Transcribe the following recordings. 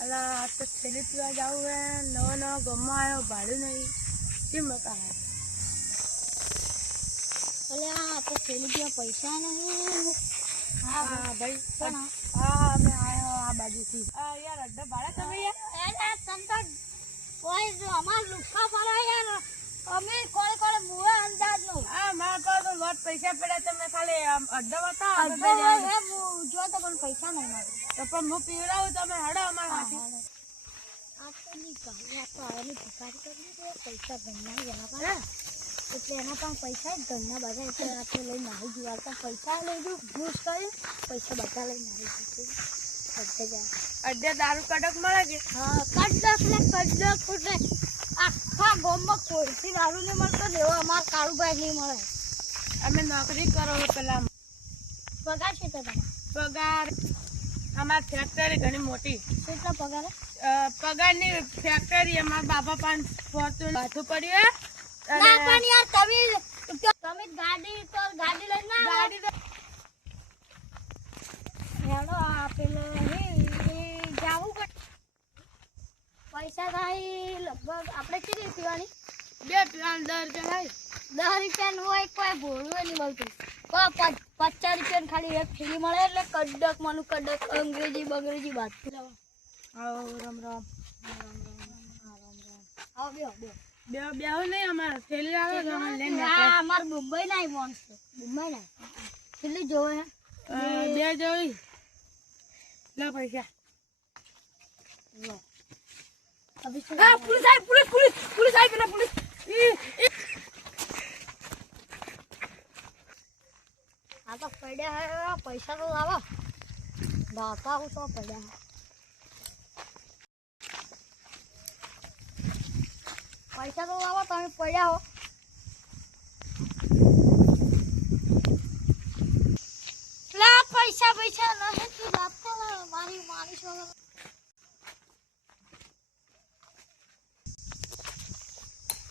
અલા તો થેલી પીવા જાવું હે નવો ગમમાં આવ્યો ભાડું નહીં કેમ મકા અલે આ તો થેલી પીવા પૈસા નહીં હા ભાઈ હા અમે આવ્યો આ બાજુથી યાર અડધા ભાડા તમે યાર તમ તો કોઈ જો અમાર લુખા ફરા યાર અમે કોળે મુવા અંદાજ નો મારા પાસે તો લોટ પૈસા પડ્યા તમે ખાલી અડધા બતાવો જો તો પણ પૈસા નહીં મારે તો પણ હું પીવડાવું તમે હડો અમારા હાથે આ તો નહીં કહું આ તો આની ભિખારી કરી દે પૈસા ગણના એના પાસે એટલે એના પણ પૈસા જ ગણના બધા એટલે આ તો લઈ નાહી જીવા તો પૈસા લઈ દઉં ઘૂસ કરી પૈસા બધા લઈ નાહી શકું અડધે દારૂ કડક મળે છે હા કડક ફૂટે આખા ગામમાં કોઈથી દારૂ નહીં મળતો ને એવો અમારા કાળુભાઈ નહીં મળે અમે નોકરી કરો પેલા પગાર છે તો તમારે પગાર અમારી ફેક્ટરી ઘણી મોટી કેટલા પગાર પગારની ફેક્ટરી અમારા બાપા પાંચ ફોર્ચ્યુન માથું પડ્યું ના પણ યાર તમે ગાડી લઈને ના ગાડી હેડો આપેલો જાવું પડે પૈસા થાય લગભગ આપણે કેટલી પીવાની 2 પીવાનું 10 રૂપિયા થાય 10 રૂપિયાનું હોય કોઈ ભોળવું નહીં મળતું 50 રૂપિયાની ખાલી એક થેલી મળે એટલે કડક મનું કડક અંગ્રેજી વાત આવો રામ રામ આવો બેહો નહીં અમારે થેલી આવે તો અમે લઈને અમાર મુંબઈ ના માણસ મુંબઈ ના કેટલી જોવે બે જોઈ લો પૈસા લો પુલિસ આવી પેલા પુલિસ આ તો પડ્યા હે પૈસા તો લાવો દાતા હું તો પડ્યા પૈસા તો લાવો તમે પડ્યા હો લા પૈસા નહીં તું લાવતા મારી વગર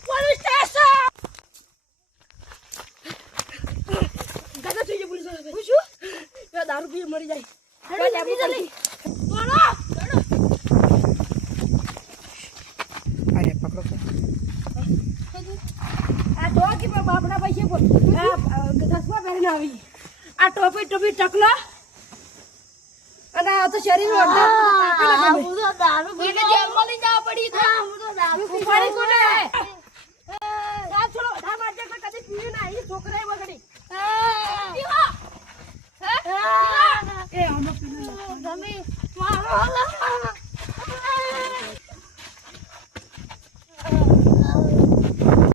પોલીસ સ્ટેશન દાદા જોઈએ પોલીસ પૂછું દારૂ પી મરી જાય જલ્દી અરે પકડો આ ડોકી પર બાપડા પૈસે બોલ દસમા પહેરીને આવી આ ટોપી ટકલો અને આ તો શરીર દારૂ પીને જેલમાં લઈ જવા પડી હું તો દારૂ ઉપાડી કોને સાહેબ છોડો ધાર મારજે કદી પીવી ના એ છોકરાએ બગડી એ આમાં પીલું તમે મારો